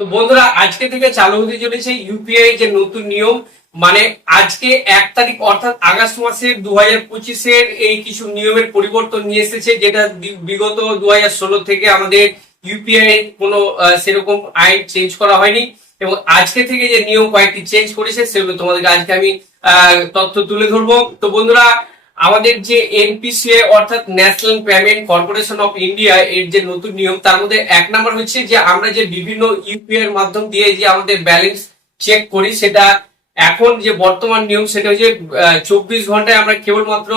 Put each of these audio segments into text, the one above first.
তো বন্ধুরা, আজকে থেকে চালু হতে চলেছে ইউপিআই যে নতুন নিয়ম মানে আজকে এক তারিখ, অর্থাৎ আগস্ট মাসের দু হাজার পঁচিশের এই কিছু নিয়মের পরিবর্তন নিয়ে এসেছে, যেটা বিগত দু হাজার ষোলো থেকে আমাদের ইউপিআই কোনো সেরকম আইন চেঞ্জ করা হয়নি। এবং আজকে থেকে যে নিয়ম কয়েকটি চেঞ্জ করেছে, সেগুলো তোমাদেরকে আজকে আমি তথ্য তুলে ধরবো। তো বন্ধুরা আমাদের যে এনপিসিএ অর্থাৎ national payment corporation of India এর যে নতুন নিয়ম, তার মধ্যে এক নম্বর হচ্ছে যে আমরা যে বিভিন্ন ইউপিআই এর মাধ্যম দিয়ে যে আমাদের ব্যালেন্স চেক করি, সেটা এখন যে বর্তমান নিয়ম, সেটা হচ্ছে চব্বিশ ঘন্টায় আমরা কেবলমাত্র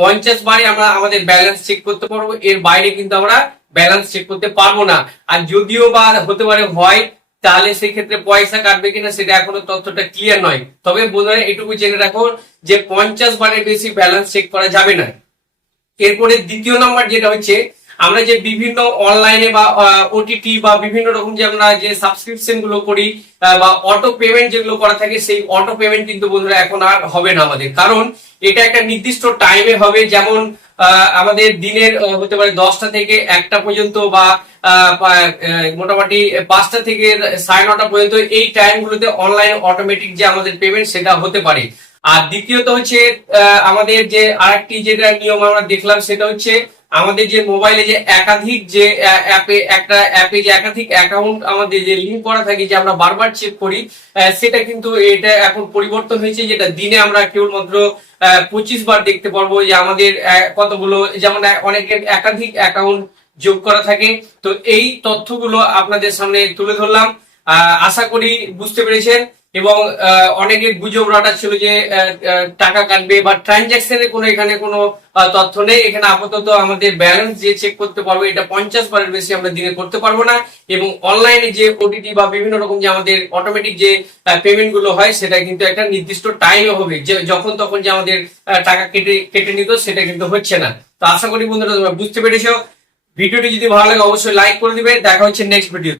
পঞ্চাশ বারে আমরা আমাদের ব্যালেন্স চেক করতে পারব। এর বাইরে কিন্তু আমরা ব্যালেন্স চেক করতে পারব না। আর যদিও বা হতে পারে হয় তাহলে সেই ক্ষেত্রে পয়সা কাটবে কিনা সেটা এখনও তথ্যটা ক্লিয়ার নয়। তবে বোধহয় এটুকু জেনে রাখো যে পঞ্চাশ বারের বেশি ব্যালেন্স চেক করা যাবে না। এরপরে দ্বিতীয় নম্বর যেটা হচ্ছে আমরা যে বিভিন্ন অনলাইনে বা ওটিটি বা বিভিন্ন রকম যে আমরা যে সাবস্ক্রিপশনগুলো করি বা অটো পেমেন্ট যেগুলো করা থাকে, সেই অটো পেমেন্ট কিন্তু বন্ধুরা এখন আর হবে না আমাদের। কারণ এটা একটা নির্দিষ্ট টাইমে হবে, যেমন আমাদের দিনের হতে পারে দশটা থেকে একটা পর্যন্ত বা মোটামুটি পাঁচটা থেকে সাড়ে নটা পর্যন্ত এই টাইমগুলোতে অনলাইন অটোমেটিক যে আমাদের পেমেন্ট সেটা হতে পারে। আর দ্বিতীয়ত হচ্ছে আমাদের যে আরেকটি যেটা নিয়ম আমরা দেখলাম, সেটা হচ্ছে আমাদের যে মোবাইলে যে একাধিক যে অ্যাপে একটা অ্যাপে যে একাধিক অ্যাকাউন্ট আমাদের যে লিঙ্ক করা থাকে যে আমরা বারবার চেক করি সেটা কিন্তু এটা এখন পরিবর্তন হয়েছে, যেটা দিনে আমরা কেবলমাত্র পঁচিশ বার দেখতে পারব যে আমাদের কতগুলো, যেমন অনেকের একাধিক অ্যাকাউন্ট যোগ করা থাকে। তো এই তথ্যগুলো আপনাদের সামনে তুলে ধরলাম। আশা করি বুঝতে পেরেছেন এবং অনেকে গুজব রটা ছিল যে টাকা কাটবে বা ট্রানজাকশনের কোনো এখানে কোনো তথ্য নেই। এখানে আপাতত আমাদের ব্যালেন্স যে চেক করতে পারব, এটা পঞ্চাশ বারের বেশি আমরা দিনে করতে পারব না এবং অনলাইনে যে ওটিটি বা বিভিন্ন রকম যে আমাদের অটোমেটিক যে পেমেন্টগুলো হয়, সেটা কিন্তু একটা নির্দিষ্ট টাইমে হবে। যে, যখন তখন যে আমাদের টাকা কেটে কেটে নিত, সেটা কিন্তু হচ্ছে না। তো আশা করি বন্ধুরা তোমরা বুঝতে পেরেছ। ভিডিওটি যদি ভালো লাগে, অবশ্যই লাইক করে দিবে। দেখা হচ্ছে নেক্সট ভিডিও